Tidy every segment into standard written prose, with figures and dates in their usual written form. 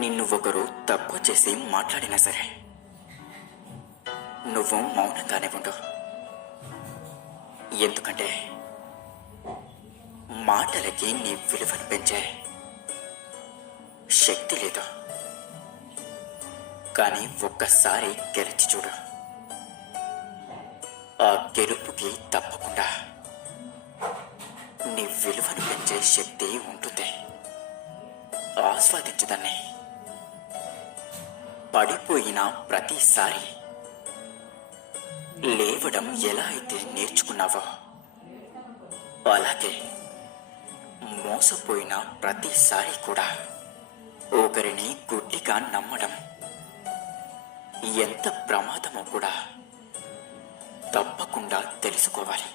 నిన్ను ఒకరు తక్కువ చేసి మాట్లాడినా సరే నువ్వు మౌనంగానే ఉండు. ఎందుకంటే మాటలకి నీ విలువను పెంచే శక్తి లేదు. కానీ ఒక్కసారి గెలిచి చూడు. ఆ గెలుపుకి తప్పకుండా నీ విలువను పెంచే శక్తి ఉంటుంది. ఆస్వాదించుదాన్ని. పడిపోయిన ప్రతిసారి లేవడం ఎలా అయితే నేర్చుకున్నావో అలాగే మోసపోయిన ప్రతిసారి కూడా ఒకరిని గుడ్డిగా నమ్మడం ఎంత ప్రమాదమో కూడా తప్పకుండా తెలుసుకోవాలి.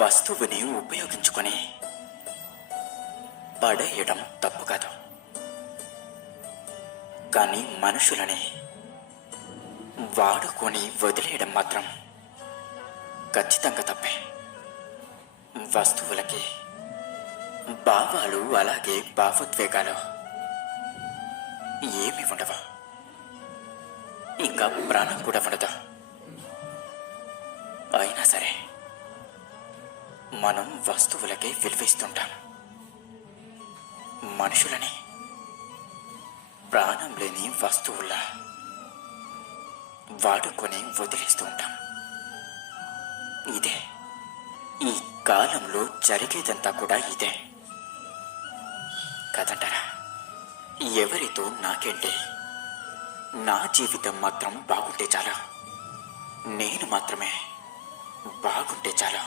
వస్తువుని ఉపయోగించుకొని పడేయడం తప్పు కాదు, కానీ మనుషులని వాడుకొని వదిలేయడం మాత్రం ఖచ్చితంగా తప్పే. వస్తువులకి భావాలు అలాగే భావోద్వేగాలు ఏమి ఉండవు, ఇంకా ప్రాణం కూడా ఉండదు. అయినా సరే మనం వస్తువులకే విలువిస్తుంటాం. మనుషులని ప్రాణం లేని వస్తువుల్లా వాడుకొని వదిలేస్తూ ఉంటాం. ఇదే ఈ కాలంలో జరిగేదంతా కూడా ఇదే కదంటారా? ఎవరితో నాకేంటి, నా జీవితం మాత్రం బాగుంటే చాలు, నేను మాత్రమే బాగుంటే చాలు,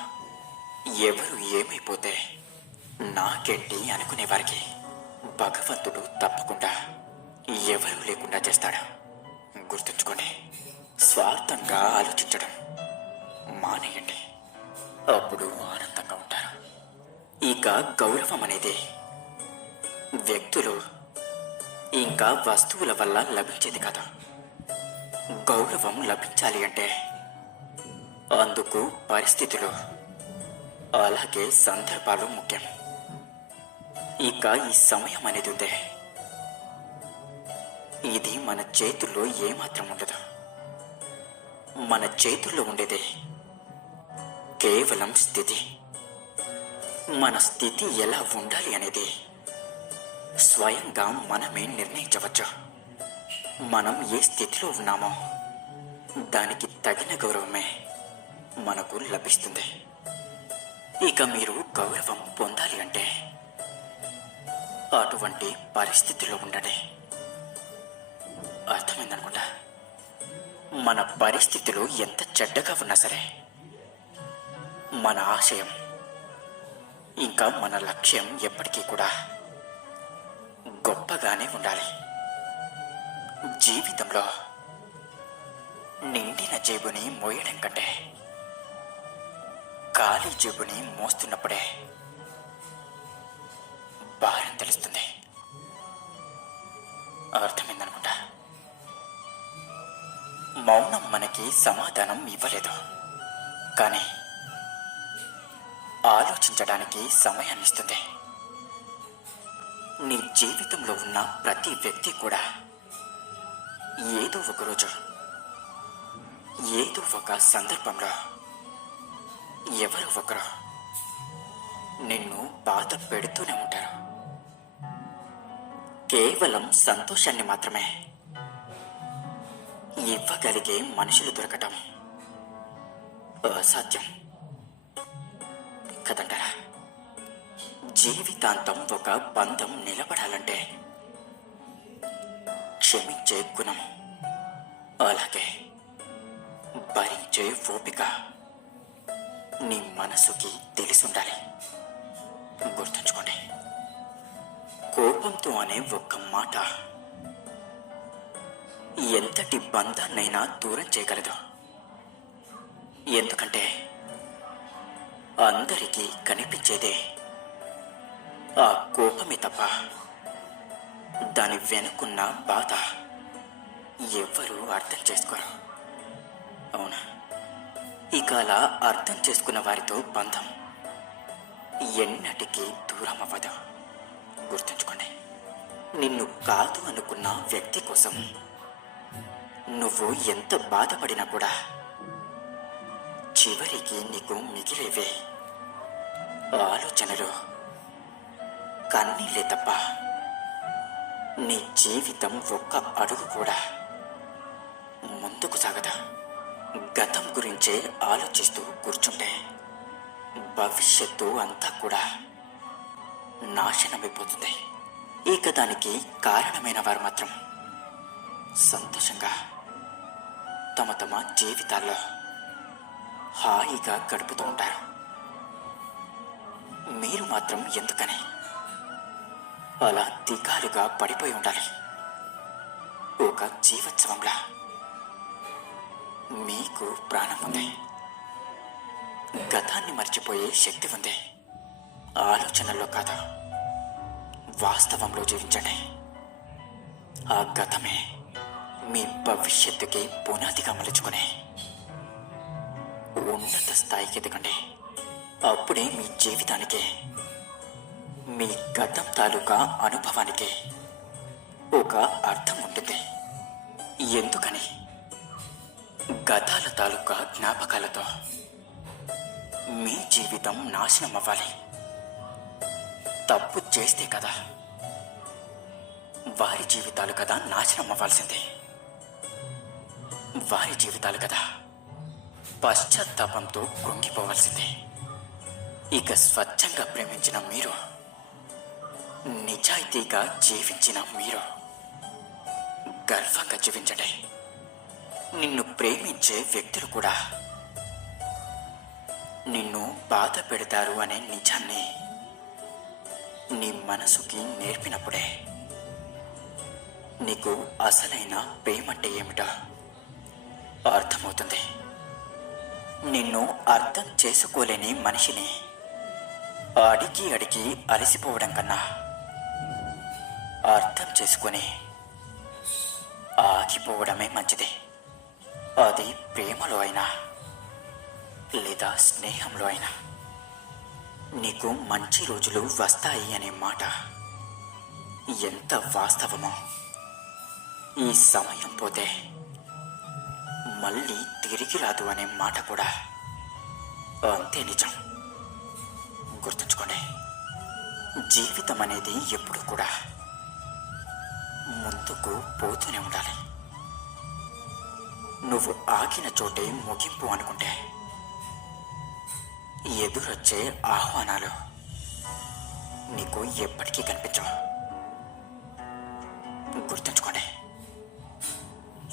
ఎవరు ఏమైపోతే నాకేంటి అనుకునేవారికి భగవంతుడు తప్పకుండా ఎవరు లేకుండా చేస్తాడు. గుర్తుంచుకోండి. స్వార్థంగా ఆలోచించడం మానేయండి, అప్పుడు ఆనందంగా ఉంటారు. ఇక గౌరవం అనేది వ్యక్తులు ఇంకా వస్తువుల వల్ల లభించేది కాదు. గౌరవం లభించాలి అంటే అందుకు పరిస్థితులు అలాగే సందర్భాలు ముఖ్యం. ఇక ఈ సమయం అనేది ఉందే, ఇది మన చేతుల్లో ఏమాత్రం ఉండదు. మన చేతుల్లో ఉండేదే కేవలం స్థితి. మన స్థితి ఎలా ఉండాలి అనేది స్వయంగా మనమే నిర్ణయించవచ్చు. మనం ఏ స్థితిలో ఉన్నామో దానికి తగిన గౌరవమే మనకు లభిస్తుంది. ఇక మీరు గౌరవం పొందాలి అంటే అటువంటి పరిస్థితిలో ఉండండి. అర్థమైందనుకుంటా. మన పరిస్థితులు ఎంత చెడ్డగా ఉన్నా సరే మన ఆశయం ఇంకా మన లక్ష్యం ఎప్పటికీ కూడా గొప్పగానే ఉండాలి. జీవితంలో నిండిన జేబుని మోయడం కంటే ఖాళీ జేబుని మోస్తున్నప్పుడే భారం తెలుస్తుంది. అర్థమైందనుకుంటా. మౌనం మనకి సమాధానం ఇవ్వలేదు, కానీ ఆలోచించడానికి సమయాన్ని ఇస్తుంది. నీ జీవితంలో ఉన్న ప్రతి వ్యక్తి కూడా ఏదో ఒక రోజు ఏదో ఒక సందర్భంలో ఎవరో ఒకరు నిన్ను బాధ పెడుతూనే ఉంటారు. కేవలం సంతోషాన్ని మాత్రమే ఇవ్వగలిగే మనుషులు దొరకటం అసాధ్యం కదంటారా? జీవితాంతం ఒక బంధం నిలబడాలంటే క్షమించే గుణం అలాగే భరించే ఓపిక నీ మనసుకి తెలిసుండాలి. గుర్తుంచుకోండి. కోపంతో అనే ఒక్క మాట ఎంతటి బంధాన్నైనా దూరం చేయగలదు. ఎందుకంటే అందరికీ కనిపించేదే ఆ కోపమే తప్ప దాని వెనుకున్న బాధ ఎవ్వరూ అర్థం చేసుకోరు. అవునా? ఇక అలా అర్థం చేసుకున్న వారితో బంధం ఎన్నటికీ దూరం అవ్వదు. గుర్తుంచుకోండి. నిన్ను కాదు అనుకున్న వ్యక్తి కోసం నువ్వు ఎంత బాధపడినా కూడా చివరికి నీకు మిగిలేవే ఆలోచనలు, కన్నీళ్ళే తప్ప నీ జీవితం ఒక్క అడుగు కూడా ముందుకు సాగదా. గతం గురించే ఆలోచిస్తూ కూర్చుంటే భవిష్యత్తు అంతా కూడా నాశనమైపోతుంది. ఇక దానికి కారణమైన వారు మాత్రం సంతోషంగా తమ జీవితాల్లో హాయిగా గడుపుతూ ఉంటారు. మీరు మాత్రం ఎందుకని అలా దిగాలుగా పడిపోయి ఉండాలి? ఒక జీవోత్సవంలా మీకు ప్రాణం ఉంది, గతాన్ని మర్చిపోయే శక్తి ఉంది. ఆలోచనల్లో కాదు, వాస్తవంలో జీవించండి. ఆ గతమే మీ భవిష్యత్తుకి పునాదిగా మలుచుకుని ఉన్నత స్థాయికి ఎదగండి. అప్పుడే మీ జీవితానికి, మీ గతం తాలూకా అనుభవానికి ఒక అర్థం ఉంటుంది. ఎందుకని గతాల తాలూకా జ్ఞాపకాలతో మీ జీవితం నాశనం అవ్వాలి? తప్పు చేస్తే కదా వారి జీవితాలు కదా నాశనం అవ్వాల్సిందే. వారి జీవితాలు కదా పశ్చాత్తాపంతో కృంగిపోవాల్సిందే. ఇక స్వచ్ఛంగా ప్రేమించిన మీరు, నిజాయితీగా జీవించిన మీరు గర్వంగా జీవించండి. నిన్ను ప్రేమించే వ్యక్తులు కూడా నిన్ను బాధ పెడతారు అనే నిజాన్ని నీ మనసుకి నేర్పినప్పుడే నీకు అసలైన ప్రేమంటే ఏమిటో అర్థమవుతుంది. నిన్ను అర్థం చేసుకోలేని మనిషిని అడిగి అడిగి అలసిపోవడం కన్నా అర్థం చేసుకొని ఆగిపోవడమే మంచిది. అది ప్రేమలో అయినా లేదా స్నేహంలో అయినా. నీకు మంచి రోజులు వస్తాయి అనే మాట ఎంత వాస్తవమో, ఈ సమయం పోతే మళ్ళీ తిరిగి రాదు అనే మాట కూడా అంతే నిజం. గుర్తుంచుకోండి, జీవితం అనేది ఎప్పుడు కూడా ముందుకు పోతూనే ఉండాలి. నువ్వు ఆగిన చోటే ముగింపు అనుకుంటే ఎదురొచ్చే ఆహ్వానాలు నీకు ఎప్పటికీ కనిపించవు. గుర్తుంచుకోండి.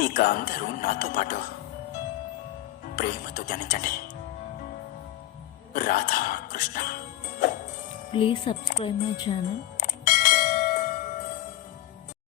ఇక అందరూ నాతో పాటు ప్రేమతో ధ్యానించండి. Radha Krishna. Please subscribe my channel.